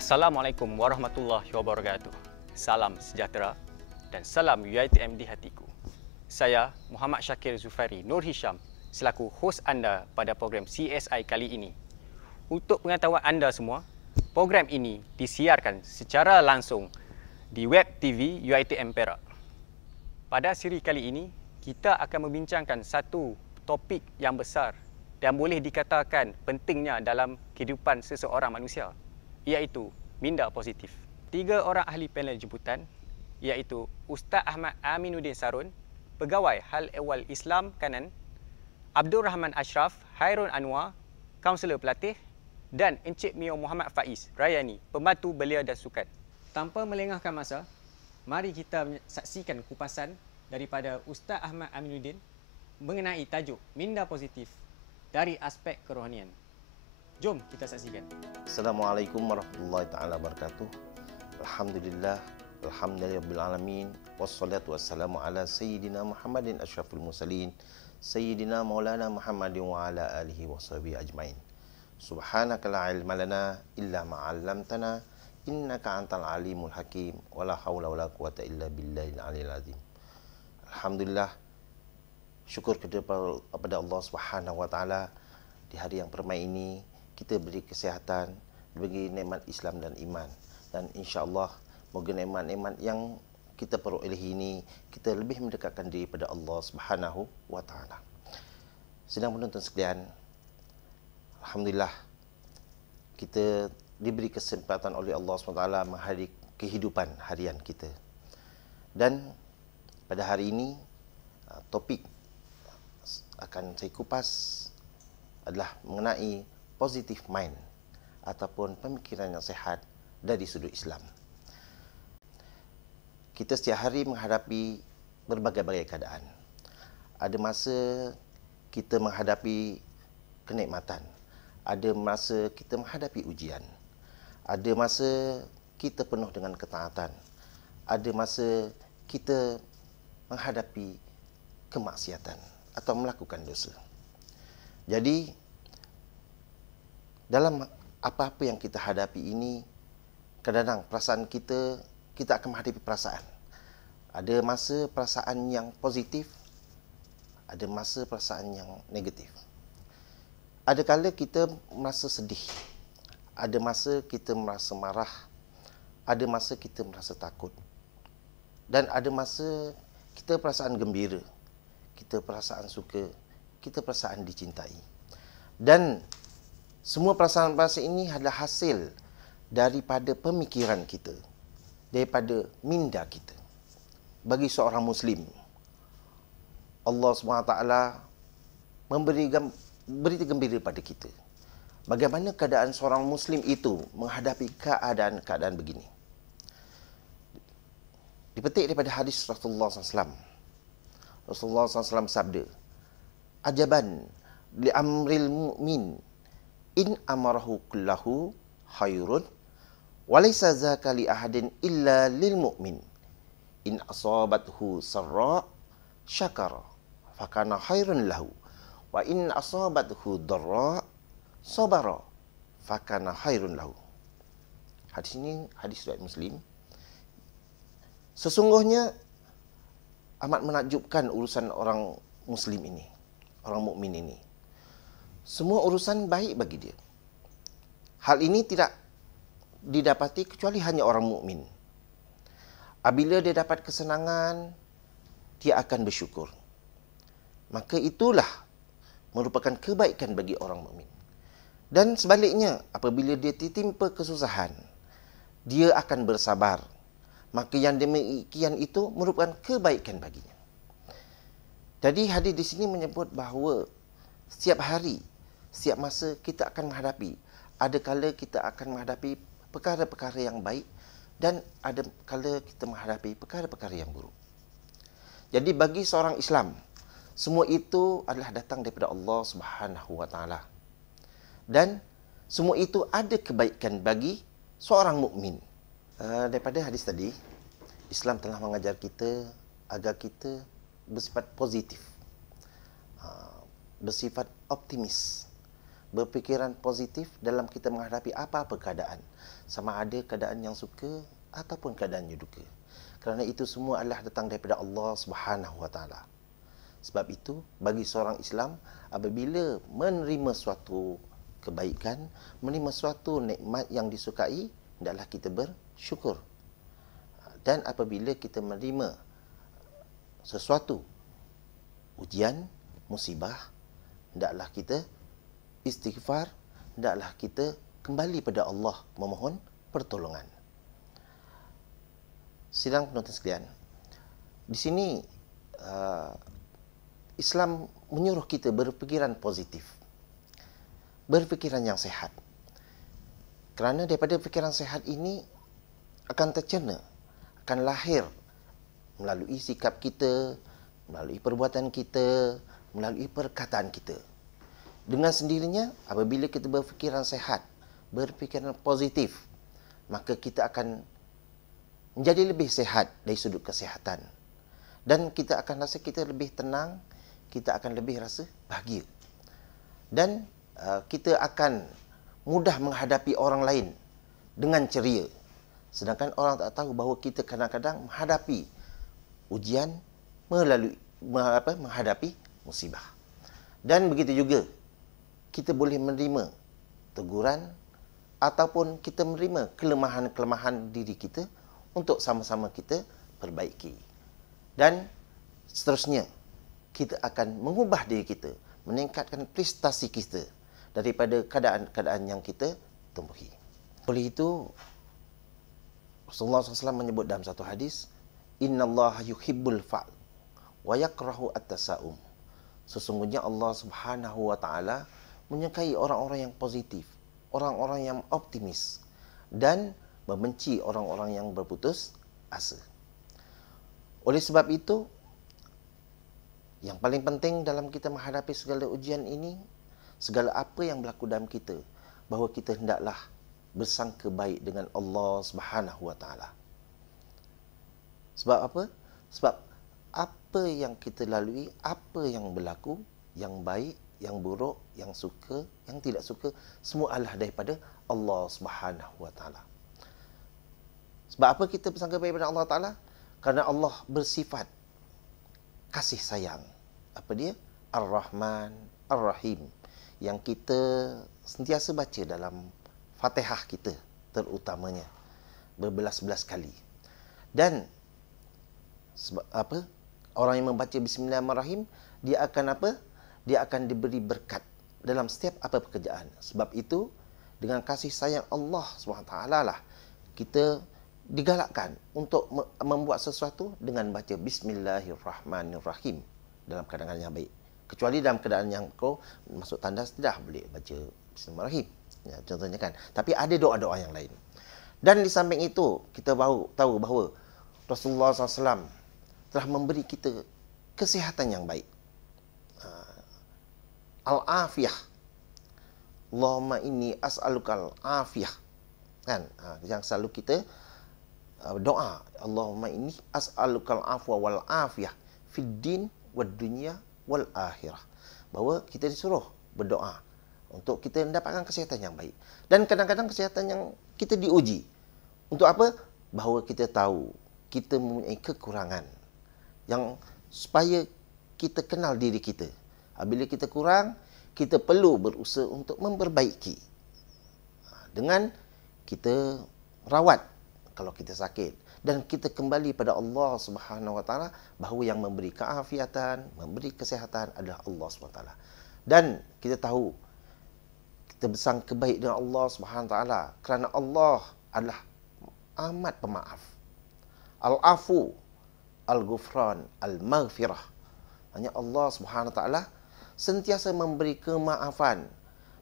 Assalamualaikum warahmatullahi wabarakatuh. Salam sejahtera dan salam UiTM di hatiku. Saya Muhammad Syakir Zufari Nur Hisham selaku hos anda pada program CSI kali ini. Untuk pengetahuan anda semua, program ini disiarkan secara langsung di web TV UiTM Perak. Pada siri kali ini, kita akan membincangkan satu topik yang besar dan boleh dikatakan pentingnya dalam kehidupan seseorang manusia, iaitu minda positif. 3 orang ahli panel jemputan iaitu Ustaz Ahmad Aminuddin Sarun, Pegawai Hal Ehwal Islam Kanan, Abdul Rahman Ashraf Hairun Anwar, Kaunselor Pelatih, dan Encik Mio Muhammad Faiz Rayani, Pembantu Belia dan Sukan. Tanpa melengahkan masa, mari kita saksikan kupasan daripada Ustaz Ahmad Aminuddin mengenai tajuk minda positif dari aspek kerohanian. Jom kita saksikan. Assalamualaikum warahmatullahi taala wabarakatuh. Alhamdulillah, alhamdulillahirabbil alamin, wassalatu wassalamu ala sayyidina Muhammadin asyrafil mursalin, sayyidina maulana Muhammadin wa ala alihi washabihi ajmain. Subhanaka la ilma lana illa ma 'allamtana innaka antal alimul hakim wa la haula wa la quwata illa billahil aliyil azim. Alhamdulillah, syukur kepada Allah Subhanahu wa taala, di hari yang permai ini kita beri kesihatan, diberi nikmat Islam dan iman, dan insya-Allah moga nikmat-nikmat yang kita perolehi ini kita lebih mendekatkan diri pada Allah Subhanahu wa taala. Sedang penonton sekalian, alhamdulillah kita diberi kesempatan oleh Allah SWT menghadiri kehidupan harian kita. Dan pada hari ini topik akan saya kupas adalah mengenai positive mind ataupun pemikiran yang sehat dari sudut Islam. Kita setiap hari menghadapi berbagai-bagai keadaan. Ada masa kita menghadapi kenikmatan, ada masa kita menghadapi ujian, ada masa kita penuh dengan ketaatan, ada masa kita menghadapi kemaksiatan atau melakukan dosa. Jadi dalam apa-apa yang kita hadapi ini, kadang-kadang perasaan kita akan menghadapi perasaan. Ada masa perasaan yang positif, ada masa perasaan yang negatif. Ada kala kita merasa sedih, ada masa kita merasa marah, ada masa kita merasa takut, dan ada masa kita perasaan gembira, kita perasaan suka, kita perasaan dicintai. Dan semua perasaan-perasaan ini adalah hasil daripada pemikiran kita, daripada minda kita. Bagi seorang Muslim, Allah SWT memberi berita gembira pada kita. Bagaimana keadaan seorang Muslim itu menghadapi keadaan-keadaan begini. Dipetik daripada hadis Rasulullah SAW. Rasulullah SAW sabda, "Ajaban li amril mu'min in amarahu kullahu khairun walaysa zaka li ahadin illa lil mu'min in asabathu sarra syakara fakana khairun lahu wa in asabathu darra sabara fakana khairun lahu." Hadis ini hadis riwayat Muslim. Sesungguhnya amat menakjubkan urusan orang Muslim ini, orang mukmin ini. Semua urusan baik bagi dia. Hal ini tidak didapati kecuali hanya orang mukmin. Apabila dia dapat kesenangan, dia akan bersyukur. Maka itulah merupakan kebaikan bagi orang mukmin. Dan sebaliknya, apabila dia ditimpa kesusahan, dia akan bersabar. Maka yang demikian itu merupakan kebaikan baginya. Jadi hadis di sini menyebut bahawa setiap hari, setiap masa kita akan menghadapi, ada kala kita akan menghadapi perkara-perkara yang baik dan ada kala kita menghadapi perkara-perkara yang buruk. Jadi bagi seorang Islam, semua itu adalah datang daripada Allah Subhanahu wa taala. Dan semua itu ada kebaikan bagi seorang mukmin. Daripada hadis tadi, Islam telah mengajar kita agar kita bersifat positif, bersifat optimis, berfikiran positif dalam kita menghadapi apa-apa keadaan, sama ada keadaan yang suka ataupun keadaan yang duka. Kerana itu semua adalah datang daripada Allah Subhanahu Wa Taala. Sebab itu, bagi seorang Islam, apabila menerima suatu kebaikan, menerima suatu nikmat yang disukai, hendaklah kita bersyukur. Dan apabila kita menerima sesuatu ujian, musibah, hendaklah kita istighfar, hendaklah kita kembali pada Allah memohon pertolongan. Sidang penonton sekalian, di sini Islam menyuruh kita berfikiran positif, berfikiran yang sehat. Kerana daripada fikiran sehat ini akan tercerna, akan lahir melalui sikap kita, melalui perbuatan kita, melalui perkataan kita. Dengan sendirinya, apabila kita berfikiran sehat, berfikiran positif, maka kita akan menjadi lebih sehat dari sudut kesihatan. Dan kita akan rasa kita lebih tenang, kita akan lebih rasa bahagia. Dan kita akan mudah menghadapi orang lain dengan ceria. Sedangkan orang tak tahu bahawa kita kadang-kadang menghadapi ujian melalui menghadapi musibah. Dan begitu juga kita boleh menerima teguran ataupun kita menerima kelemahan-kelemahan diri kita untuk sama-sama kita perbaiki. Dan seterusnya, kita akan mengubah diri kita, meningkatkan prestasi kita daripada keadaan-keadaan yang kita temui. Oleh itu, Rasulullah SAW menyebut dalam satu hadis, Innallaha yuhibbul fa'l wa yakrahu at-tasa'um. Sesungguhnya Allah Subhanahu Wa Taala menyukai orang-orang yang positif, orang-orang yang optimis, dan membenci orang-orang yang berputus asa. Oleh sebab itu, yang paling penting dalam kita menghadapi segala ujian ini, segala apa yang berlaku dalam kita, bahawa kita hendaklah bersangka baik dengan Allah Subhanahu Wa Taala. Sebab apa? Sebab apa yang kita lalui, apa yang berlaku, yang baik, yang buruk, yang suka, yang tidak suka, semua adalah daripada Allah Subhanahu Wa Taala. Sebab apa kita bersangka baik kepada Allah Taala? Kerana Allah bersifat kasih sayang. Apa dia? Ar-Rahman, Ar-Rahim. Yang kita sentiasa baca dalam Fatihah kita terutamanya. Berbelas-belas kali. Dan sebab apa? Orang yang membaca Bismillahirrahmanirrahim, dia akan apa? Dia akan diberi berkat dalam setiap apa pekerjaan. Sebab itu, dengan kasih sayang Allah SWT lah, kita digalakkan untuk membuat sesuatu dengan baca Bismillahirrahmanirrahim dalam keadaan yang baik. Kecuali dalam keadaan yang kau masuk tandas, tidak boleh baca Bismillahirrahmanirrahim. Ya, contohnya kan. Tapi ada doa-doa yang lain. Dan di samping itu, kita tahu bahawa Rasulullah SAW telah memberi kita kesihatan yang baik. Al-afiyah. Allahumma inni as'alukal afiyah. Kan? Yang selalu kita doa, Allahumma inni as'alukal afwa wal afiyah fid din wad dunya wal akhirah. Bahawa kita disuruh berdoa untuk kita mendapatkan kesihatan yang baik. Dan kadang-kadang kesihatan yang kita diuji. Untuk apa? Bahawa kita tahu kita mempunyai kekurangan. Yang supaya kita kenal diri kita. Bila kita kurang, kita perlu berusaha untuk memperbaiki. Dengan kita rawat kalau kita sakit, dan kita kembali pada Allah Subhanahu Wa Taala, bahawa yang memberi keafiatan, memberi kesihatan adalah Allah Subhanahu Wa Taala. Dan kita tahu kita bersangka baik dengan Allah Subhanahu Wa Taala kerana Allah adalah amat pemaaf. Al-afu, al-ghufran, al-maghfirah. Hanya Allah Subhanahu Wa Taala sentiasa memberi kemaafan,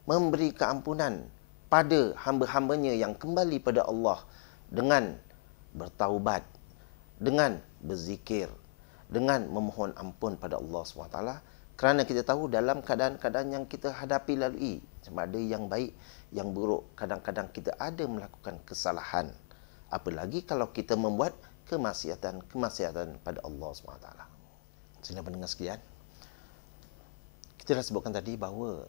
memberi keampunan pada hamba-hambanya yang kembali pada Allah dengan bertaubat, dengan berzikir, dengan memohon ampun pada Allah SWT. Kerana kita tahu dalam keadaan-keadaan yang kita hadapi lalui, sama ada yang baik, yang buruk, kadang-kadang kita ada melakukan kesalahan. Apalagi kalau kita membuat kemaksiatan pada Allah SWT. Sila pendengar sekalian, kita dah sebutkan tadi bahawa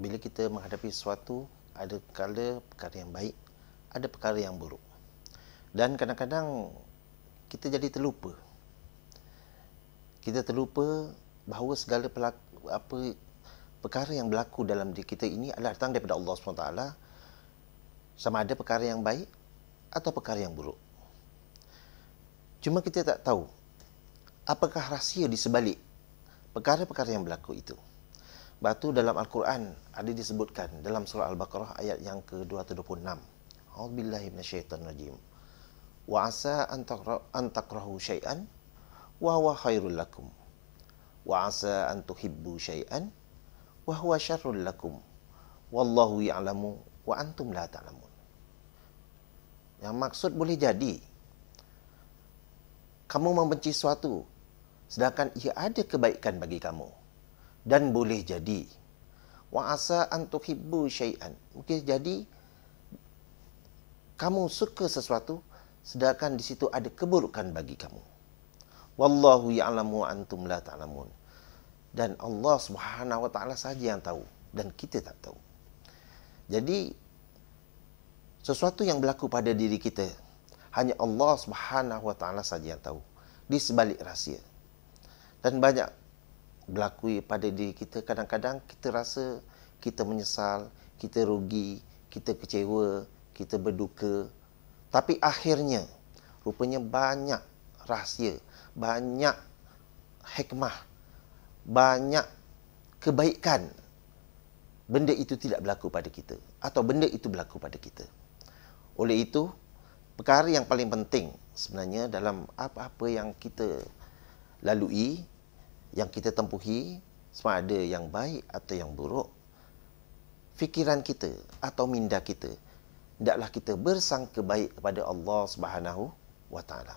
Bila kita menghadapi sesuatu, ada kala perkara yang baik, ada perkara yang buruk. Dan kadang-kadang kita jadi terlupa. Kita terlupa bahawa segala perkara yang berlaku dalam diri kita ini adalah datang daripada Allah SWT, sama ada perkara yang baik atau perkara yang buruk. Cuma kita tak tahu apakah rahsia di sebalik perkara-perkara yang berlaku itu. Sebab tu dalam Al-Quran ada disebutkan dalam surah Al-Baqarah ayat yang ke-226. A'udzubillahi minasyaitonirrajim. Wa asa an takrahu syai'an wa huwa khairul lakum. Wa asa an tuhibbu syai'an wa huwa syarrul lakum. Wallahu ya'lamu wa antum la ta'lamun. Yang maksud boleh jadi kamu membenci sesuatu sedangkan ia ada kebaikan bagi kamu. Dan boleh jadi wa asa an tuhibbu syai'an, mungkin jadi kamu suka sesuatu sedangkan di situ ada keburukan bagi kamu. Wallahu ya'lamu antum la ta'lamun. Dan Allah Subhanahu wa taala saja yang tahu dan kita tak tahu. Jadi sesuatu yang berlaku pada diri kita hanya Allah Subhanahu wa taala saja yang tahu di sebalik rahsia. Dan banyak berlaku pada diri kita, kadang-kadang kita rasa kita menyesal, kita rugi, kita kecewa, kita berduka. Tapi akhirnya rupanya banyak rahsia, banyak hikmah, banyak kebaikan. Benda itu tidak berlaku pada kita atau benda itu berlaku pada kita. Oleh itu, perkara yang paling penting sebenarnya dalam apa-apa yang kita lalui, yang kita tempuhi, sama ada yang baik atau yang buruk, fikiran kita atau minda kita, hendaklah kita bersangka baik kepada Allah Subhanahu wa taala.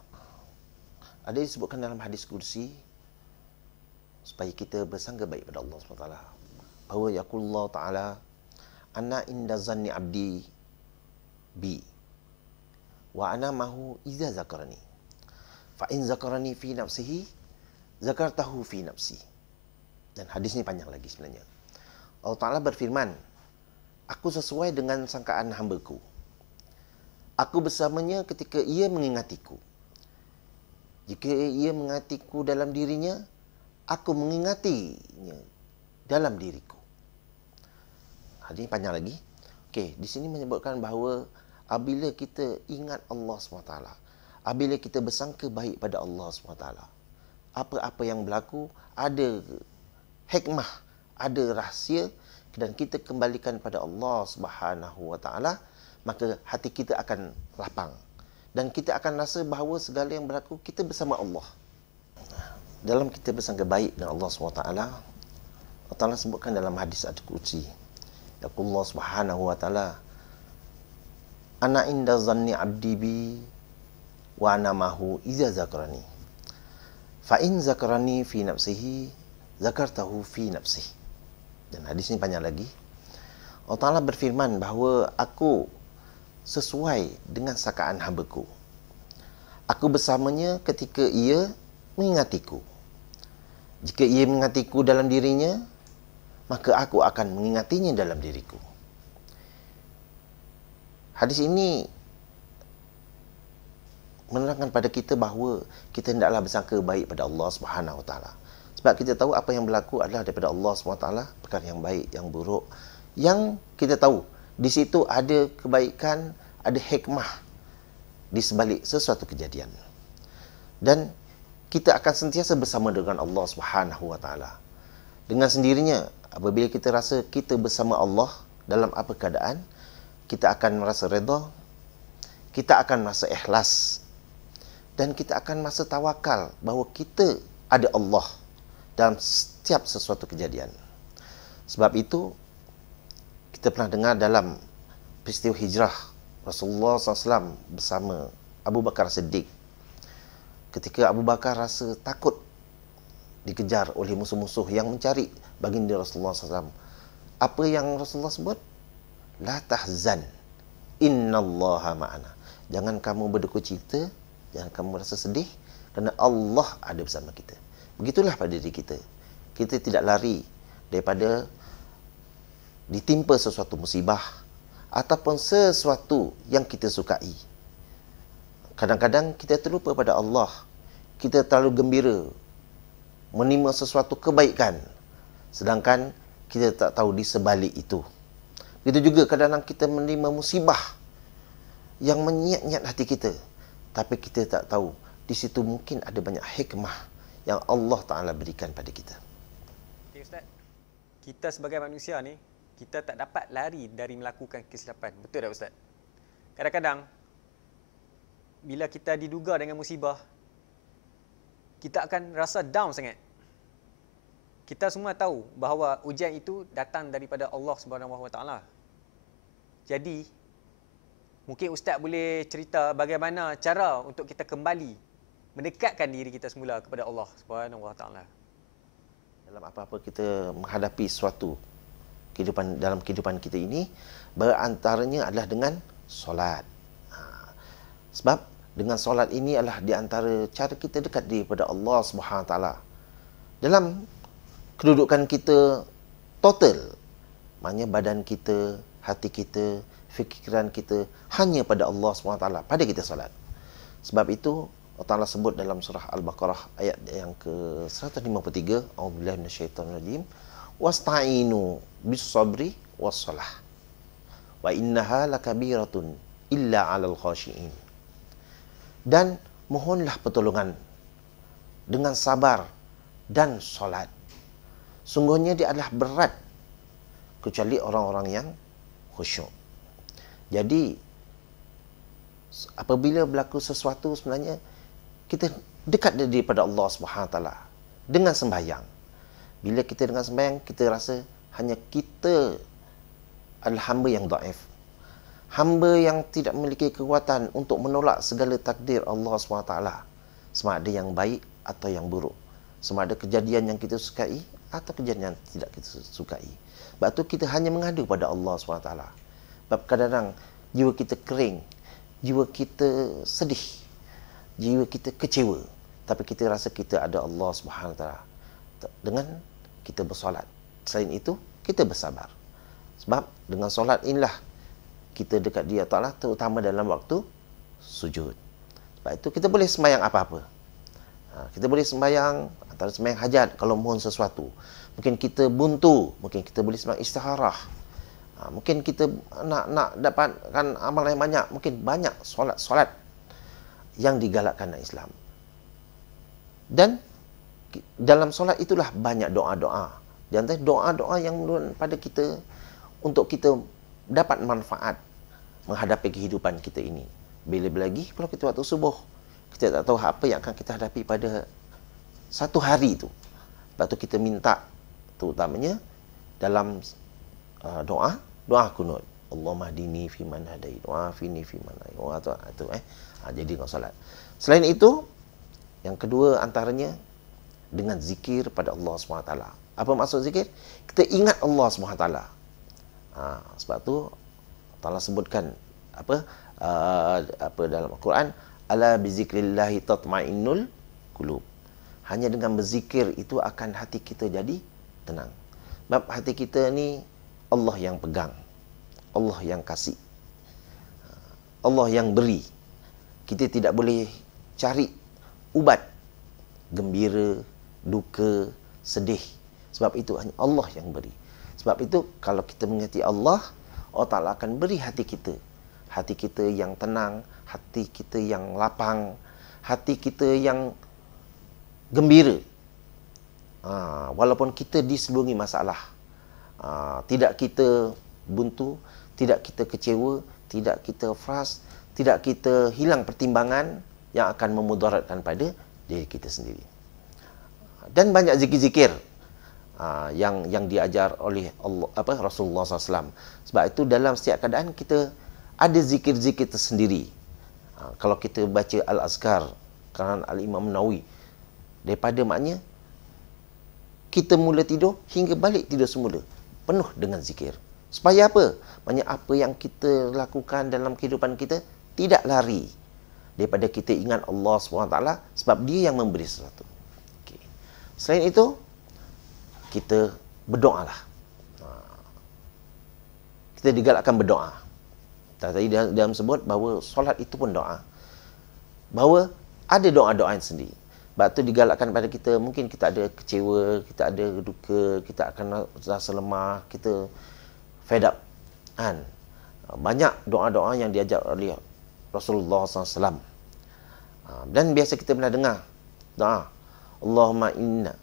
Ada disebutkan dalam hadis kursi supaya kita bersangka baik kepada Allah Subhanahu wa taala. Bahawa yaqulullah taala, ana inda zanni abdi bi wa ana mahu iza zakarani. Fa in zakarani fi nafsihi zakartahu fi nafsi. Dan hadis ini panjang lagi sebenarnya. Allah Ta'ala berfirman, aku sesuai dengan sangkaan hamba-Ku. Aku bersamanya ketika ia mengingatiku. Jika ia mengingatiku dalam dirinya, aku mengingatinya dalam diriku. Hadis ini panjang lagi. Okey, di sini menyebutkan bahawa apabila kita ingat Allah SWT, apabila kita bersangka baik pada Allah SWT, apa-apa yang berlaku ada hikmah, ada rahsia, dan kita kembalikan pada Allah Subhanahu wa taala, maka hati kita akan lapang dan kita akan rasa bahawa segala yang berlaku kita bersama Allah. Dalam kita bersangka baik dengan Allah SWT, Allah Ta'ala sebutkan dalam hadis Al-Qudsi, yaqulullah Subhanahu wa taala, ana inda zanni abdi bi wa ana mahu iza zakarani. Fa in zakarani fi nafsihi zakartahu fi nafsihi. Dan hadis ini panjang lagi. Allah Ta'ala berfirman bahawa aku sesuai dengan sangkaan hamba-Ku. Aku bersamanya ketika ia mengingatiku. Jika ia mengingatiku dalam dirinya, maka aku akan mengingatinya dalam diriku. Hadis ini menerangkan pada kita bahawa kita hendaklah bersangka baik pada Allah Subhanahu wa taala. Sebab kita tahu apa yang berlaku adalah daripada Allah Subhanahu wa taala, perkara yang baik, yang buruk. Yang kita tahu di situ ada kebaikan, ada hikmah di sebalik sesuatu kejadian. Dan kita akan sentiasa bersama dengan Allah Subhanahu wa taala. Dengan sendirinya apabila kita rasa kita bersama Allah dalam apa keadaan, kita akan merasa redha, kita akan merasa ikhlas, dan kita akan merasa tawakal bahawa kita ada Allah dalam setiap sesuatu kejadian. Sebab itu, kita pernah dengar dalam peristiwa hijrah Rasulullah SAW bersama Abu Bakar Siddiq. Ketika Abu Bakar rasa takut dikejar oleh musuh-musuh yang mencari baginda Rasulullah SAW, apa yang Rasulullah sebut? La tahzan, innallaha ma'ana. Jangan kamu berduka cita, jangan kamu rasa sedih, kerana Allah ada bersama kita. Begitulah pada diri kita. Kita tidak lari daripada ditimpa sesuatu musibah ataupun sesuatu yang kita sukai. Kadang-kadang kita terlupa pada Allah. Kita terlalu gembira menerima sesuatu kebaikan, sedangkan kita tak tahu di sebalik itu. Begitu juga kadang-kadang kita menerima musibah yang menyat-nyat hati kita, tapi kita tak tahu di situ mungkin ada banyak hikmah yang Allah Ta'ala berikan pada kita. Okay, Ustaz. Kita sebagai manusia ni, kita tak dapat lari dari melakukan kesilapan. Betul tak Ustaz? Kadang-kadang, bila kita diduga dengan musibah, kita akan rasa down sangat. Kita semua tahu bahawa ujian itu datang daripada Allah SWT. Jadi, mungkin Ustaz boleh cerita bagaimana cara untuk kita kembali mendekatkan diri kita semula kepada Allah SWT. Dalam apa-apa kita menghadapi suatu dalam kehidupan kita ini, berantaranya adalah dengan solat. Sebab dengan solat ini adalah di antara cara kita dekat daripada Allah SWT. Dalam kedudukan kita total, maknanya badan kita, hati kita, fikiran kita hanya pada Allah SWT, pada kita solat. Sebab itu Allah Ta'ala sebut dalam surah Al-Baqarah ayat yang ke-153, A'udzubillahi minasyaitonirrajim, wasta'inu bis-sabri was-salah wa innaha lakabiratun illa 'alal khashiin. Dan mohonlah pertolongan dengan sabar dan solat. Sungguhnya dia adalah berat kecuali orang-orang yang khusyuk. Jadi apabila berlaku sesuatu, sebenarnya kita dekat daripada Allah SWT dengan sembahyang. Bila kita dengan sembahyang, kita rasa hanya kita adalah hamba yang dhaif. Hamba yang tidak memiliki kekuatan untuk menolak segala takdir Allah SWT. Sama ada yang baik atau yang buruk. Sama ada kejadian yang kita sukai atau kejadian yang tidak kita sukai. Sebab itu kita hanya mengadu pada Allah SWT. Sebab kadang-kadang jiwa kita kering, jiwa kita sedih, jiwa kita kecewa. Tapi kita rasa kita ada Allah SWT. Dengan kita bersolat. Selain itu, kita bersabar. Sebab dengan solat inilah kita dekat dia Ta'ala, terutama dalam waktu sujud. Sebab itu kita boleh sembahyang apa-apa. Kita boleh sembahyang antara sembahyang hajat kalau mohon sesuatu. Mungkin kita buntu, mungkin kita boleh sembahyang istikharah. Mungkin kita nak dapatkan amal yang banyak, mungkin banyak solat-solat yang digalakkan dalam Islam. Dan dalam solat itulah banyak doa-doa. Di antara doa-doa yang menurut pada kita untuk kita dapat manfaat menghadapi kehidupan kita ini. Bila-bila lagi kalau kita waktu subuh, kita tak tahu apa yang akan kita hadapi pada satu hari itu. Sebab tu kita minta terutamanya dalam doa kunut. Allahumma hdini fi man hadait wa afini fi man hadait. Jadi dengan solat. Selain itu, yang kedua antaranya dengan zikir pada Allah SWT. Apa maksud zikir? Kita ingat Allah SWT. Sebab tu Allah sebutkan apa dalam Al-Quran, ala bizikrillahi tatmainnul qulub. Hanya dengan berzikir itu akan hati kita jadi tenang. Sebab hati kita ni Allah yang pegang, Allah yang kasih, Allah yang beri. Kita tidak boleh cari ubat gembira, duka, sedih. Sebab itu hanya Allah yang beri. Sebab itu kalau kita mengingati Allah, Allah Ta'ala akan beri hati kita. Hati kita yang tenang, hati kita yang lapang, hati kita yang gembira. Walaupun kita diselubungi masalah. Tidak kita buntu, tidak kita kecewa, tidak kita frust, tidak kita hilang pertimbangan yang akan memudaratkan pada diri kita sendiri. Dan banyak zikir-zikir yang diajar oleh Rasulullah SAW. Sebab itu dalam setiap keadaan kita ada zikir-zikir tersendiri. Kalau kita baca Al-Azkar karangan Al-Imam Nawawi, daripada maknanya kita mula tidur hingga balik tidur semula penuh dengan zikir. Supaya apa? Maknanya apa yang kita lakukan dalam kehidupan kita tidak lari daripada kita ingat Allah SWT, sebab dia yang memberi sesuatu. Okay. Selain itu, kita berdoalah. kita digalakkan berdoa. Tadi dalam sebut bahawa solat itu pun doa. Bahawa ada doa-doa yang sendiri. Sebab tu digalakkan pada kita, mungkin kita ada kecewa, kita ada duka, kita akan rasa lemah, kita fed up. Kan? Banyak doa-doa yang diajar oleh Rasulullah SAW. Dan biasa kita pernah dengar doa, Allahumma inna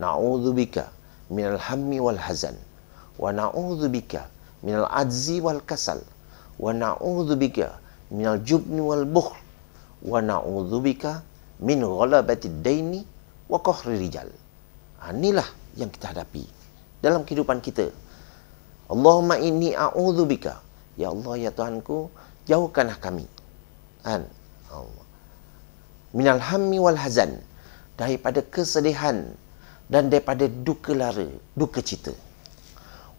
na'udzubika minal hammi wal hazan, wa na'udzubika minal ajzi wal kasal, wa na'udzubika minal jubni wal bukhl, wa na'udzubika min ghalabatid daini wa qahri rijal. Inilah yang kita hadapi dalam kehidupan kita. Allahumma inni a'udzubika, ya Allah ya Tuhanku, jauhkanlah kami kan Allah minal hammi wal hazan, daripada kesedihan dan daripada duka lara, duka cita.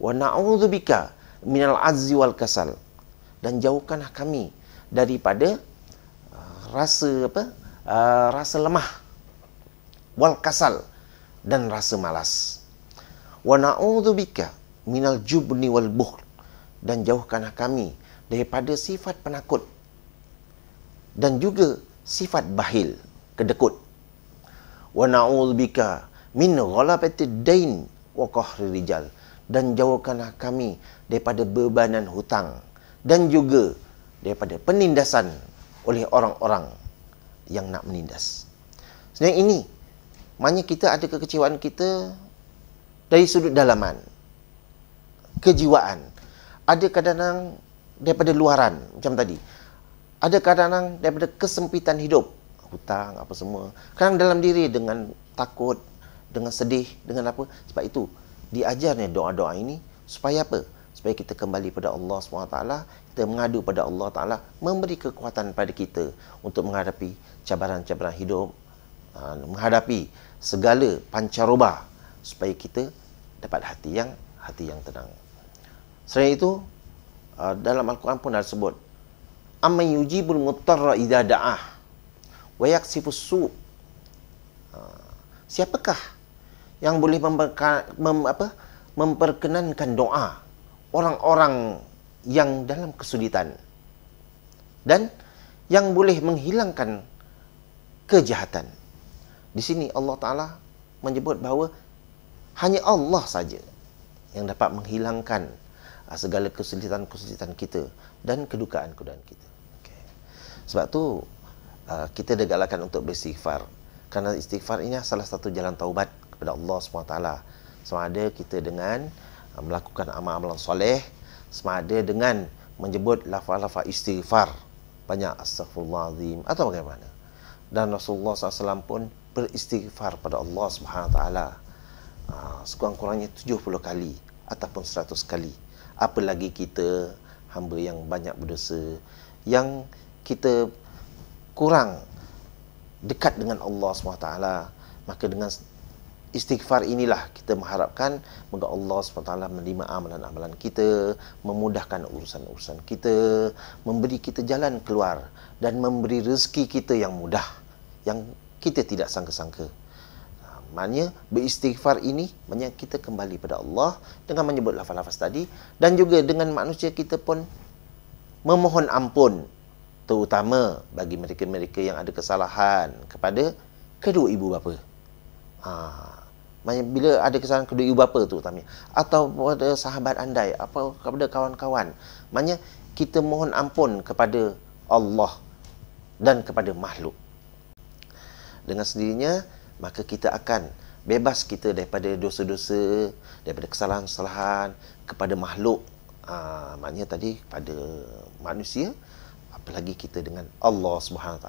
Wa na'udzubika minal azzi wal kasal, dan jauhkanlah kami daripada rasa rasa lemah, wal kasal, dan rasa malas. Wa na'udzubika minal jubni wal bukhl, dan jauhkanlah kami daripada sifat penakut dan juga sifat bakhil, kedekut. Wa na'udzubika min ghalabatid dain wa qahri rijal, dan jauhkanlah kami daripada bebanan hutang dan juga daripada penindasan oleh orang-orang yang nak menindas. Sebenarnya ini, maknanya kita ada kekecewaan kita dari sudut dalaman, kejiwaan. Ada kadang-kadang daripada luaran, macam tadi. Ada kadang-kadang daripada kesempitan hidup, hutang, apa semua. Kadang dalam diri dengan takut, dengan sedih, dengan apa. Sebab itu, diajarnya doa-doa ini supaya apa? Supaya kita kembali pada Allah SWT, kita mengadu pada Allah Ta'ala, memberi kekuatan pada kita untuk menghadapi cabaran-cabaran hidup, menghadapi segala pancaroba, supaya kita dapat hati yang tenang. Selain itu, dalam Al-Quran pun ada sebut, amman yujibul muttarra idza da'ah wa yaksifus su'. Siapakah yang boleh memperkenankan doa orang-orang yang dalam kesulitan dan yang boleh menghilangkan kejahatan. Di sini Allah Ta'ala menyebut bahawa hanya Allah saja yang dapat menghilangkan segala kesulitan-kesulitan kita dan kedukaan-kedukaan kita. Okay. Sebab tu kita digalakkan untuk beristighfar. Kerana istighfar ini salah satu jalan taubat kepada Allah SWT. Sama ada kita dengan melakukan amal-amalan soleh, sama ada dengan menyebut lafaz-lafaz istighfar, banyak astaghfirullahalazim atau bagaimana. Dan Rasulullah SAW pun beristighfar pada Allah SWT sekurang-kurangnya 70 kali ataupun 100 kali. Apalagi kita hamba yang banyak berdosa, yang kita kurang dekat dengan Allah SWT, maka dengan istighfar inilah kita mengharapkan moga Allah SWT menerima amalan-amalan kita, memudahkan urusan-urusan kita, memberi kita jalan keluar dan memberi rezeki kita yang mudah, yang kita tidak sangka-sangka. Maknanya beristighfar ini, maknanya kita kembali pada Allah dengan menyebut lafaz-lafaz tadi, dan juga dengan manusia kita pun memohon ampun, terutama bagi mereka-mereka yang ada kesalahan kepada kedua ibu bapa. Maknanya bila ada kesalahan kedua ibu bapa terutamanya, atau pada sahabat andai, apa kepada kawan-kawan, maknanya kita mohon ampun kepada Allah dan kepada makhluk. Dengan sendirinya, maka kita akan bebas kita daripada dosa-dosa, daripada kesalahan-kesalahan kepada makhluk. Maknanya tadi kepada manusia, apalagi kita dengan Allah SWT,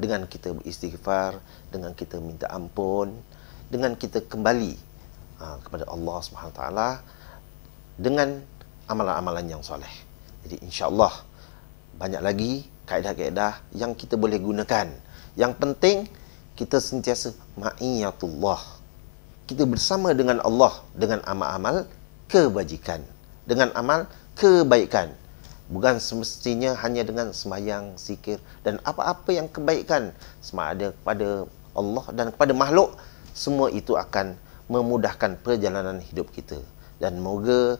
dengan kita beristighfar, dengan kita minta ampun, dengan kita kembali kepada Allah SWT dengan amalan-amalan yang soleh. Jadi insya-Allah banyak lagi kaedah-kaedah yang kita boleh gunakan. Yang penting kita sentiasa ma'iyatullah. Kita bersama dengan Allah dengan amal-amal kebajikan, dengan amal kebaikan. Bukan semestinya hanya dengan sembahyang, zikir dan apa-apa yang kebaikan, sama ada kepada Allah dan kepada makhluk, semua itu akan memudahkan perjalanan hidup kita. Dan moga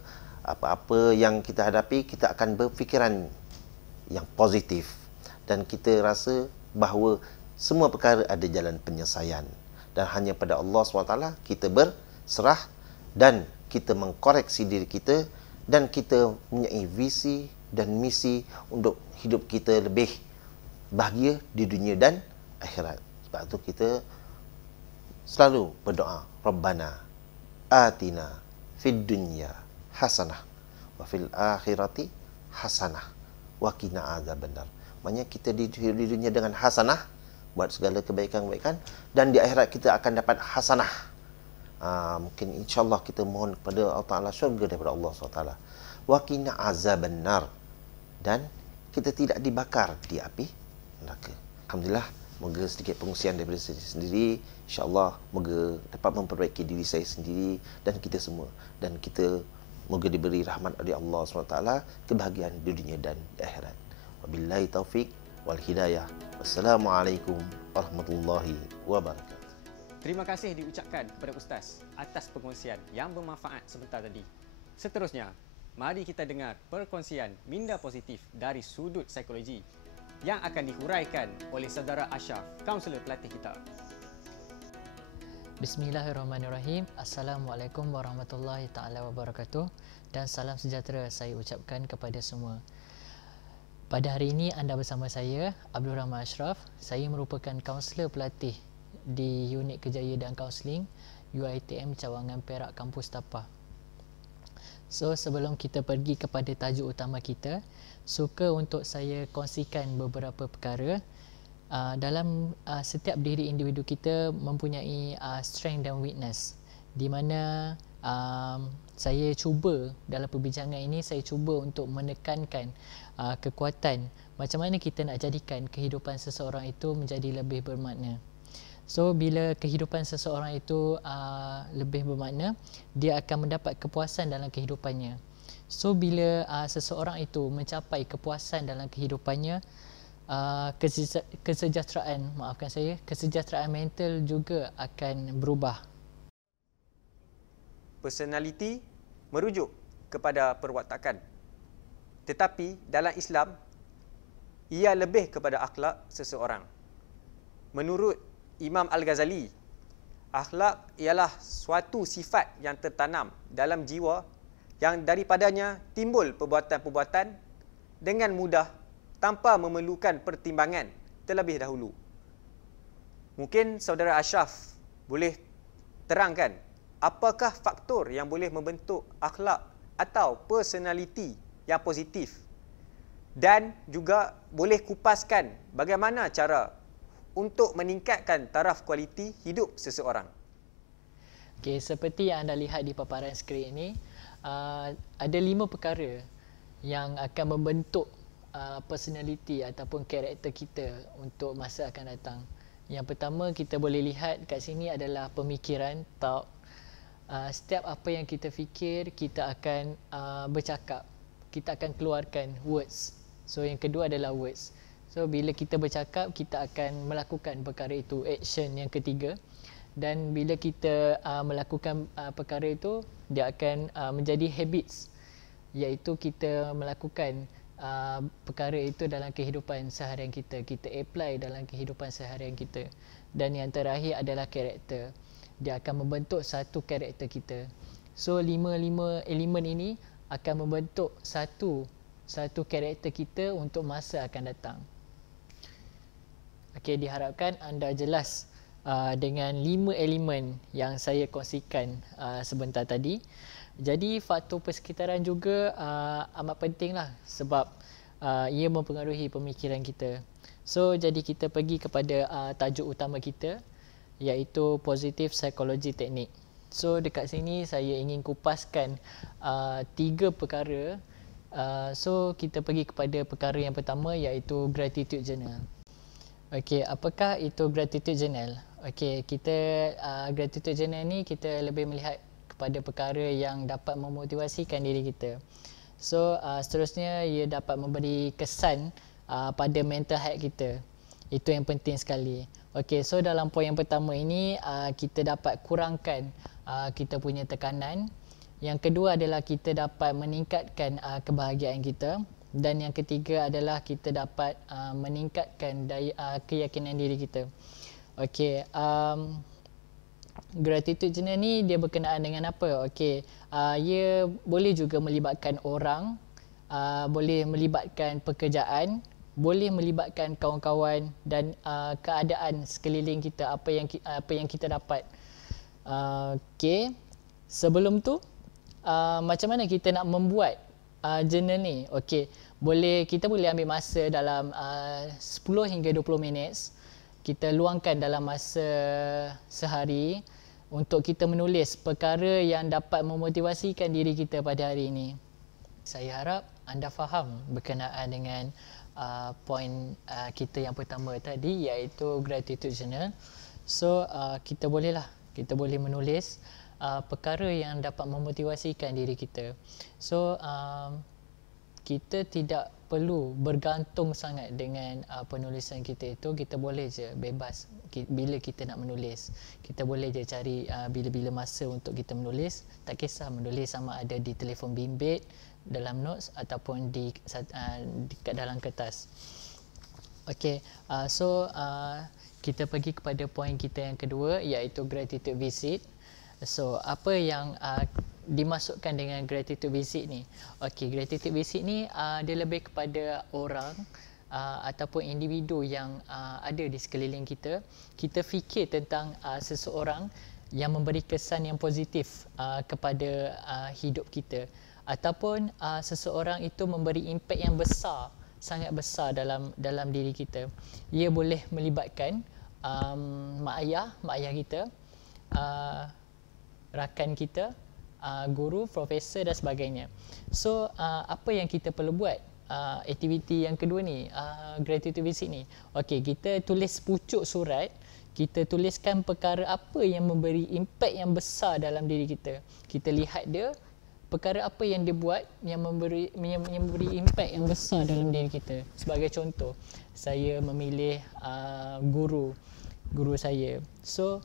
apa-apa yang kita hadapi, kita akan berfikiran yang positif dan kita rasa bahawa semua perkara ada jalan penyelesaian dan hanya pada Allah SWT kita berserah dan kita mengkoreksi diri kita dan kita mempunyai visi dan misi untuk hidup kita lebih bahagia di dunia dan akhirat. Sebab tu kita selalu berdoa, Rabbana atina fid dunya hasanah wa fil akhirati hasanah wa qina azabannar. Maksudnya kita di dunia dengan hasanah, buat segala kebaikan-kebaikan, dan di akhirat kita akan dapat hasanah. Mungkin insyaAllah kita mohon kepada Allah Ta'ala syurga daripada Allah SWT. Wa qina azabannar, dan kita tidak dibakar di api neraka. Alhamdulillah, moga sedikit pengusian daripada saya sendiri. InsyaAllah moga dapat memperbaiki diri saya sendiri dan kita semua, dan kita moga diberi rahmat oleh Allah SWT, kebahagiaan di dunia dan di akhirat. Wabillahi taufiq wal hidayah. Wassalamualaikum warahmatullahi wabarakatuh. Terima kasih diucapkan kepada Ustaz atas perkongsian yang bermanfaat sebentar tadi. Seterusnya, mari kita dengar perkongsian minda positif dari sudut psikologi yang akan dihuraikan oleh saudara Ashraf, kaunselor pelatih kita. Bismillahirrahmanirrahim. Assalamualaikum warahmatullahi taala wabarakatuh, dan salam sejahtera saya ucapkan kepada semua. Pada hari ini anda bersama saya Abdul Rahman Ashraf. Saya merupakan kaunselor pelatih di Unit Kejaya dan Kaunseling UiTM Cawangan Perak Kampus Tapah. So, sebelum kita pergi kepada tajuk utama kita, suka untuk saya kongsikan beberapa perkara. Dalam setiap diri individu kita mempunyai strength dan weakness, di mana saya cuba dalam perbincangan ini, saya cuba untuk menekankan kekuatan macam mana kita nak jadikan kehidupan seseorang itu menjadi lebih bermakna. So, bila kehidupan seseorang itu lebih bermakna, dia akan mendapat kepuasan dalam kehidupannya. So, bila seseorang itu mencapai kepuasan dalam kehidupannya, kesejahteraan mental juga akan berubah. Personality merujuk kepada perwatakan. Tetapi dalam Islam, ia lebih kepada akhlak seseorang. Menurut Imam Al-Ghazali, akhlak ialah suatu sifat yang tertanam dalam jiwa yang daripadanya timbul perbuatan-perbuatan dengan mudah tanpa memerlukan pertimbangan terlebih dahulu. Mungkin saudara Ashraf boleh terangkan apakah faktor yang boleh membentuk akhlak atau personality yang positif, dan juga boleh kupaskan bagaimana cara untuk meningkatkan taraf kualiti hidup seseorang. Okey, seperti yang anda lihat di paparan skrin ini, ada 5 perkara yang akan membentuk personality ataupun karakter kita untuk masa akan datang. Yang pertama kita boleh lihat kat sini adalah pemikiran, thought. Setiap apa yang kita fikir, kita akan bercakap, kita akan keluarkan words. So yang kedua adalah words. So bila kita bercakap, kita akan melakukan perkara itu, action yang ketiga. Dan bila kita melakukan perkara itu, dia akan menjadi habits, iaitu kita melakukan perkara itu dalam kehidupan seharian kita, kita apply dalam kehidupan seharian kita. Dan yang terakhir adalah karakter, dia akan membentuk satu karakter kita. So 5 elemen ini akan membentuk satu karakter kita untuk masa akan datang. Okey, diharapkan anda jelas dengan 5 elemen yang saya kongsikan sebentar tadi. Jadi faktor persekitaran juga amat penting lah, sebab ia mempengaruhi pemikiran kita. So jadi kita pergi kepada tajuk utama kita, iaitu positive psychology technique. So dekat sini saya ingin kupaskan 3 perkara. So kita pergi kepada perkara yang pertama, iaitu gratitude journal. Okey, apakah itu gratitude journal? Okey, kita gratitude journal ni kita lebih melihat kepada perkara yang dapat memotivasikan diri kita. So seterusnya ia dapat memberi kesan pada mental health kita. Itu yang penting sekali. Okey, so dalam poin yang pertama ini kita dapat kurangkan kita punya tekanan, Yang kedua adalah kita dapat meningkatkan kebahagiaan kita. Dan yang ketiga adalah kita dapat meningkatkan keyakinan diri kita. Okey, gratitude journal ni dia berkenaan dengan apa? Okey, ia boleh juga melibatkan orang, boleh melibatkan pekerjaan, boleh melibatkan kawan-kawan dan keadaan sekeliling kita, apa yang kita dapat. Okey, sebelum tu macam mana kita nak membuat journal ni? Okey, kita boleh ambil masa dalam 10 hingga 20 minit. Kita luangkan dalam masa sehari untuk kita menulis perkara yang dapat memotivasikan diri kita pada hari ini. Saya harap anda faham berkenaan dengan poin kita yang pertama tadi, iaitu gratitude journal. So kita boleh menulis perkara yang dapat memotivasikan diri kita. So kita tidak perlu bergantung sangat dengan penulisan kita itu. Kita boleh je bebas bila kita nak menulis. Kita boleh je cari bila-bila masa untuk kita menulis. Tak kisah menulis sama ada di telefon bimbit, dalam notes ataupun dekat dalam kertas. Okey, so kita pergi kepada poin kita yang kedua, iaitu gratitude visit. So apa yang dimasukkan dengan gratitude visit ni? Okey, gratitude visit ni dia lebih kepada orang ataupun individu yang ada di sekeliling kita. Kita fikir tentang seseorang yang memberi kesan yang positif kepada hidup kita, ataupun seseorang itu memberi impak yang besar, sangat besar dalam diri kita. Ia boleh melibatkan mak ayah kita, rakan kita, guru, profesor dan sebagainya. So apa yang kita perlu buat? Aktiviti yang kedua ni, gratitude visit ni. Okey, kita tulis pucuk surat. Kita tuliskan perkara apa yang memberi impak yang besar dalam diri kita. Kita lihat dia, perkara apa yang dia buat yang memberi impak yang besar dalam diri kita. Sebagai contoh, saya memilih guru saya. So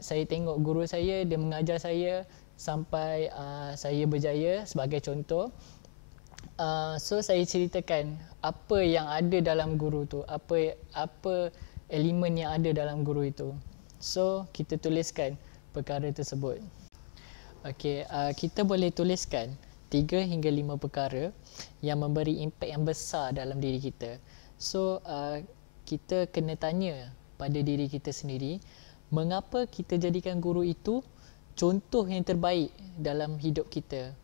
saya tengok guru saya, dia mengajar saya sampai saya berjaya, sebagai contoh. So saya ceritakan apa yang ada dalam guru tu, apa elemen yang ada dalam guru itu. So kita tuliskan perkara tersebut. Okey, kita boleh tuliskan 3 hingga 5 perkara yang memberi impak yang besar dalam diri kita. So kita kena tanya pada diri kita sendiri, mengapa kita jadikan guru itu contoh yang terbaik dalam hidup kita?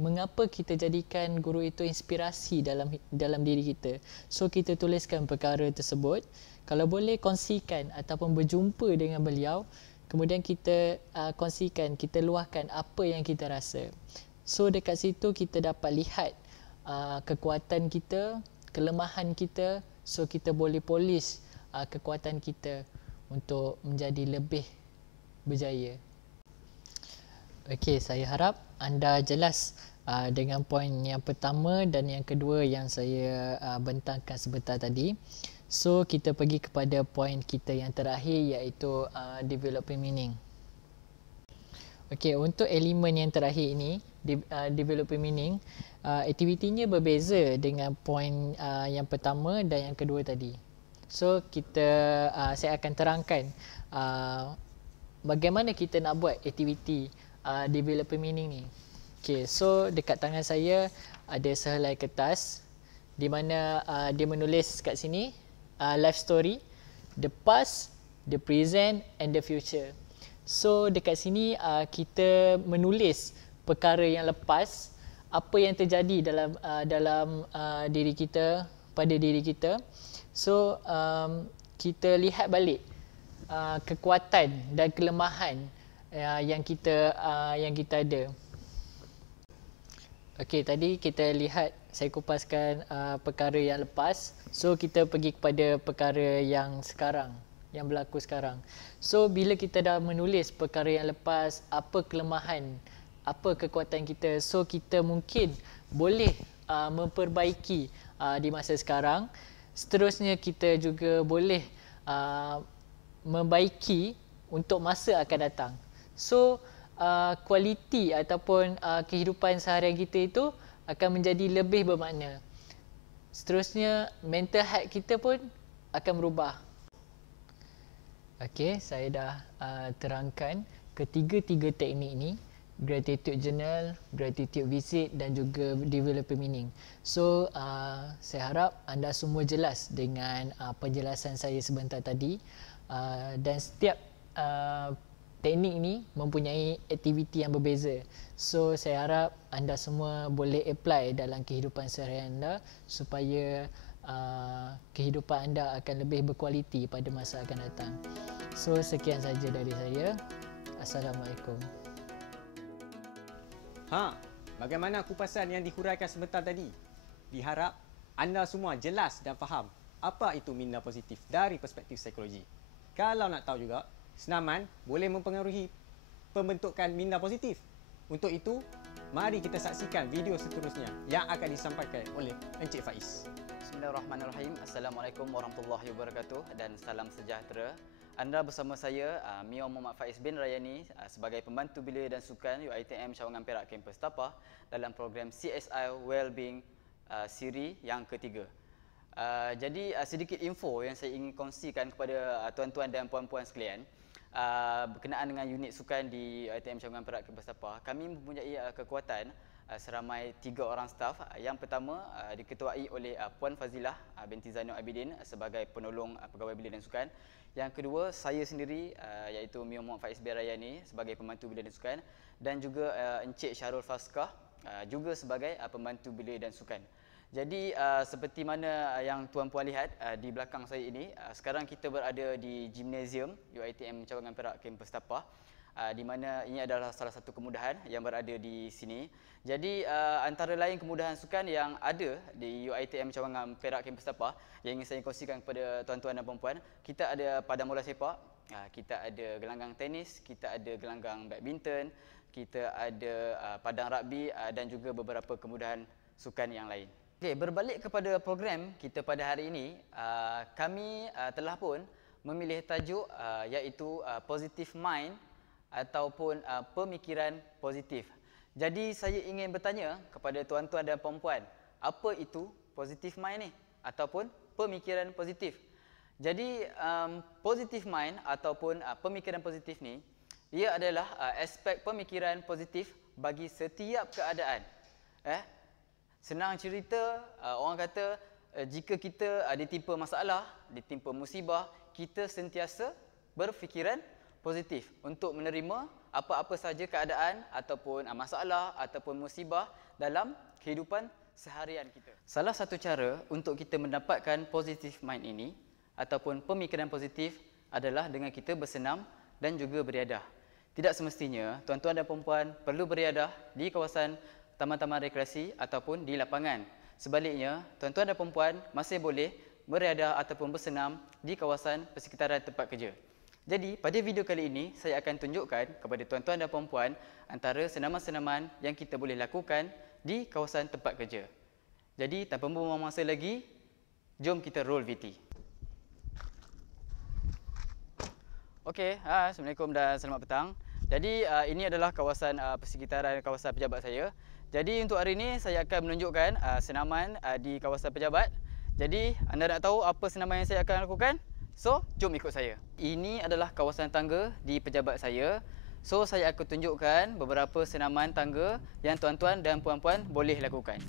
Mengapa kita jadikan guru itu inspirasi dalam diri kita? So kita tuliskan perkara tersebut. Kalau boleh kongsikan ataupun berjumpa dengan beliau, kemudian kita kongsikan, kita luahkan apa yang kita rasa. So dekat situ kita dapat lihat kekuatan kita, kelemahan kita. So kita boleh polish kekuatan kita untuk menjadi lebih berjaya. Okey, saya harap anda jelas dengan poin yang pertama dan yang kedua yang saya bentangkan sebentar tadi. So kita pergi kepada poin kita yang terakhir, iaitu developing meaning. Okey, untuk elemen yang terakhir ini, developing meaning, aktivitinya berbeza dengan poin yang pertama dan yang kedua tadi. So saya akan terangkan bagaimana kita nak buat aktiviti developing meaning ni. Okey, so dekat tangan saya ada sehelai kertas di mana dia menulis kat sini life story, the past, the present and the future. So dekat sini kita menulis perkara yang lepas, apa yang terjadi dalam diri kita, pada diri kita. So kita lihat balik kekuatan dan kelemahan yang kita ada. Okey, tadi kita lihat, saya kupaskan perkara yang lepas. So kita pergi kepada perkara yang sekarang, yang berlaku sekarang. So bila kita dah menulis perkara yang lepas, apa kelemahan, apa kekuatan kita, so kita mungkin boleh memperbaiki di masa sekarang. Seterusnya kita juga boleh membaiki untuk masa akan datang. So kualiti ataupun kehidupan seharian kita itu akan menjadi lebih bermakna. Seterusnya, mental health kita pun akan berubah. Okey, saya dah terangkan ketiga-tiga teknik ni, gratitude journal, gratitude visit dan juga developing meaning. So, saya harap anda semua jelas dengan penjelasan saya sebentar tadi, dan setiap teknik ni mempunyai aktiviti yang berbeza. So, saya harap anda semua boleh apply dalam kehidupan seharian anda supaya kehidupan anda akan lebih berkualiti pada masa akan datang. So, sekian saja dari saya. Assalamualaikum. Bagaimana kupasan yang dihuraikan sebentar tadi? Diharap anda semua jelas dan faham apa itu minda positif dari perspektif psikologi. Kalau nak tahu juga, senaman boleh mempengaruhi pembentukan minda positif. Untuk itu, mari kita saksikan video seterusnya yang akan disampaikan oleh Encik Faiz. Bismillahirrahmanirrahim. Assalamualaikum warahmatullahi wabarakatuh dan salam sejahtera. Anda bersama saya, Mio Muhammad Faiz bin Rayani sebagai pembantu Bilik dan Sukan UiTM Cawangan Perak Kampus Tapah dalam program CSI Wellbeing siri yang ketiga. Jadi sedikit info yang saya ingin kongsikan kepada tuan-tuan dan puan-puan sekalian berkenaan dengan unit sukan di UiTM Cawangan Perak Kampus Tapah. Kami mempunyai kekuatan seramai 3 orang staf. Yang pertama diketuai oleh Puan Fazilah binti Zainul Abidin sebagai penolong pegawai Bilik dan Sukan. Yang kedua, saya sendiri iaitu Mio Muhammad Faiz bin Rayani sebagai pembantu Bilik dan Sukan, dan juga Encik Syarul Faskah juga sebagai pembantu Bilik dan Sukan. Jadi seperti mana yang tuan-puan lihat di belakang saya ini, sekarang kita berada di gimnasium UiTM Cawangan Perak Kampus Tapah, di mana ini adalah salah satu kemudahan yang berada di sini. Jadi antara lain kemudahan sukan yang ada di UiTM Cawangan Perak Kampus Tapah yang ingin saya kongsikan kepada tuan-tuan dan puan-puan, kita ada padang bola sepak, kita ada gelanggang tenis, kita ada gelanggang badminton, kita ada padang rugby dan juga beberapa kemudahan sukan yang lain. Okey, berbalik kepada program kita pada hari ini, kami telah pun memilih tajuk iaitu Positive Mind ataupun pemikiran positif. Jadi saya ingin bertanya kepada tuan-tuan dan puan-puan, apa itu positive mind ni ataupun pemikiran positif? Jadi positive mind ataupun pemikiran positif ni, ia adalah aspek pemikiran positif bagi setiap keadaan. Senang cerita, orang kata jika kita ditimpa masalah, ditimpa musibah, kita sentiasa berfikiran positif untuk menerima apa-apa saja keadaan ataupun masalah ataupun musibah dalam kehidupan seharian kita. Salah satu cara untuk kita mendapatkan positive mind ini ataupun pemikiran positif adalah dengan kita bersenam dan juga beriadah. Tidak semestinya tuan-tuan dan puan-puan perlu beriadah di kawasan taman-taman rekreasi ataupun di lapangan. Sebaliknya, tuan-tuan dan puan-puan masih boleh beriadah ataupun bersenam di kawasan persekitaran tempat kerja. Jadi, pada video kali ini, saya akan tunjukkan kepada tuan-tuan dan puan-puan antara senaman-senaman yang kita boleh lakukan di kawasan tempat kerja. Jadi, tanpa membuang masa lagi, jom kita roll VT. Okey, Assalamualaikum dan selamat petang. Jadi, ini adalah kawasan persekitaran kawasan pejabat saya. Jadi, untuk hari ini, saya akan menunjukkan senaman di kawasan pejabat. Jadi, anda nak tahu apa senaman yang saya akan lakukan? So, jom ikut saya. Ini adalah kawasan tangga di pejabat saya. So, saya akan tunjukkan beberapa senaman tangga yang tuan-tuan dan puan-puan boleh lakukan.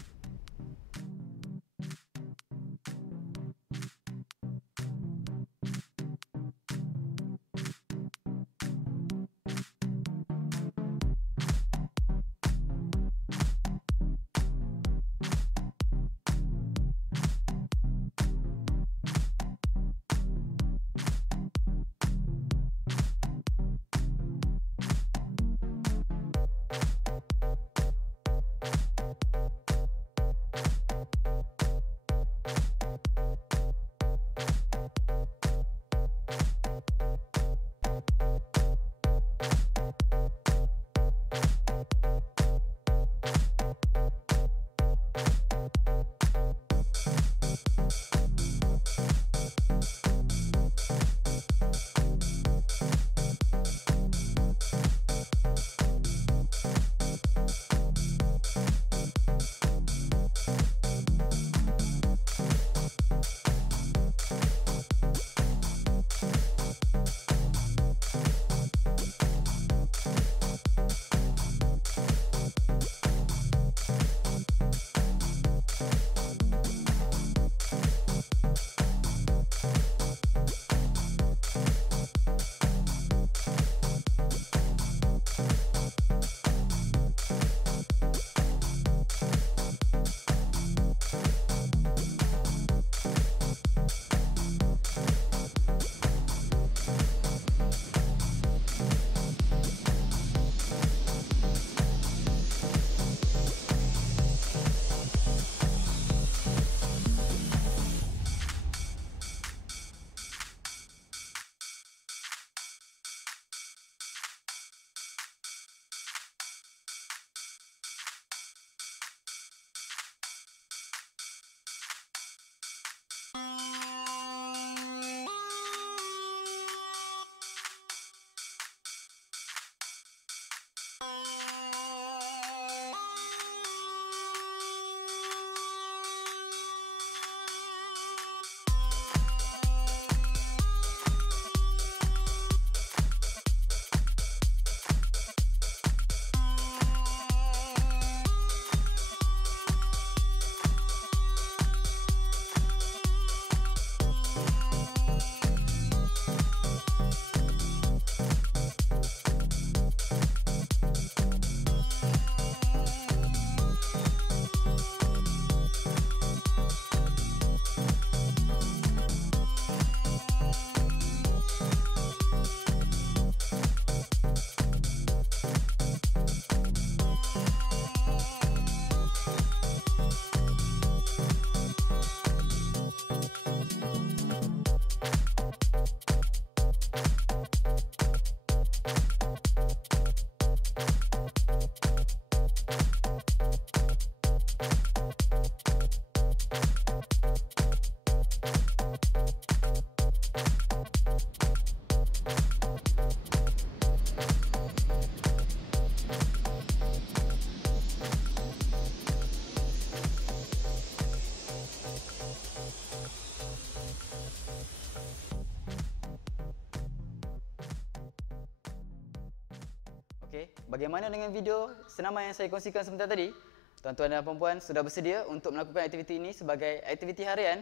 Okey, bagaimana dengan video senaman yang saya kongsikan sebentar tadi? Tuan-tuan dan puan-puan sudah bersedia untuk melakukan aktiviti ini sebagai aktiviti harian?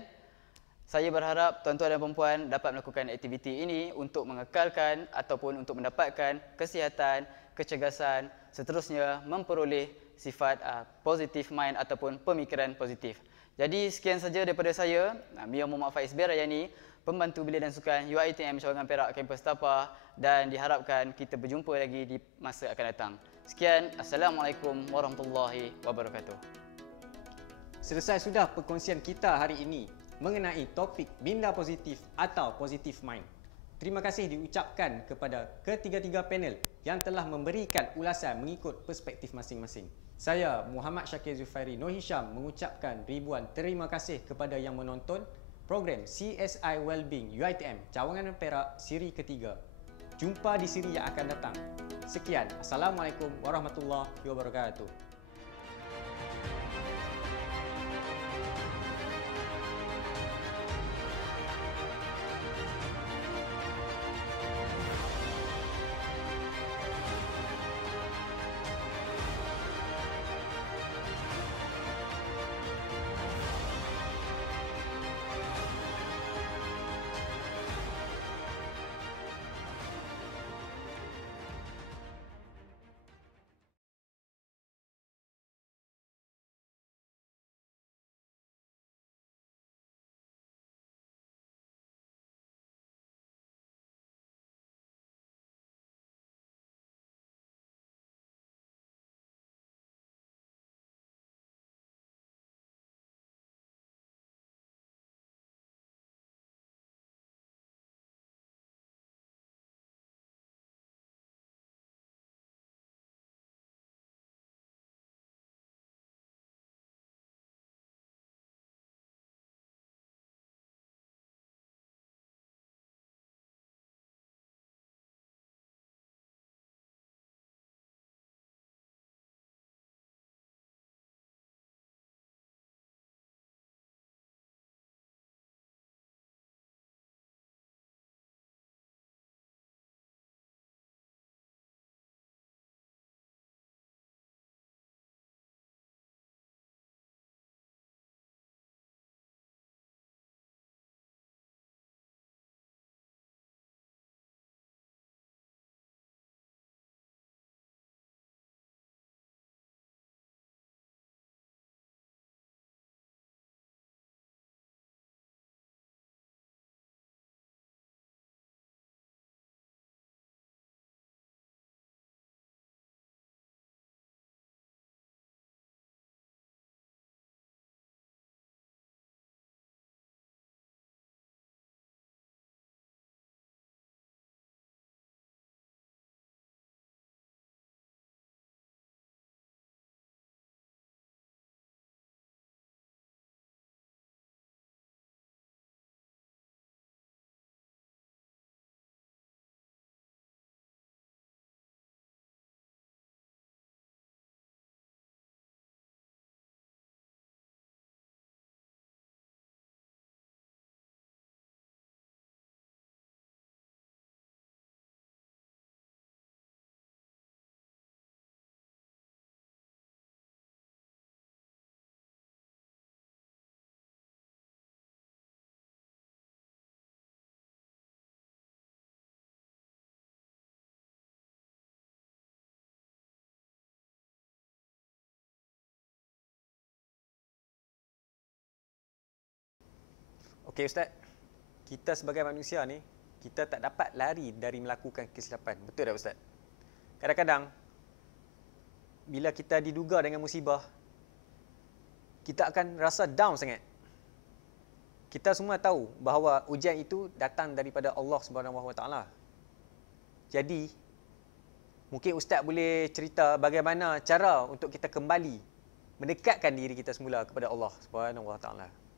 Saya berharap tuan-tuan dan puan-puan dapat melakukan aktiviti ini untuk mengekalkan ataupun untuk mendapatkan kesihatan, kecergasan, seterusnya memperoleh sifat positif mind ataupun pemikiran positif. Jadi sekian saja daripada saya, Mia Muhammad Faiz bin Rayani, pembantu Bilik dan Sukan UiTM Cawangan Perak Kampus Tapa, dan diharapkan kita berjumpa lagi di masa akan datang. Sekian, Assalamualaikum warahmatullahi wabarakatuh. Selesai sudah perkongsian kita hari ini mengenai topik minda positif atau positive mind. Terima kasih diucapkan kepada ketiga-tiga panel yang telah memberikan ulasan mengikut perspektif masing-masing. Saya, Muhammad Shakir Zufairi Nur Hisham, mengucapkan ribuan terima kasih kepada yang menonton program CSI Wellbeing UiTM Cawangan Perak siri ketiga. Jumpa di siri yang akan datang. Sekian, Assalamualaikum warahmatullahi wabarakatuh. Okey Ustaz, kita sebagai manusia ni, kita tak dapat lari dari melakukan kesilapan. Betul tak Ustaz? Kadang-kadang, bila kita diduga dengan musibah, kita akan rasa down sangat. Kita semua tahu bahawa ujian itu datang daripada Allah SWT. Jadi, mungkin Ustaz boleh cerita bagaimana cara untuk kita kembali mendekatkan diri kita semula kepada Allah SWT.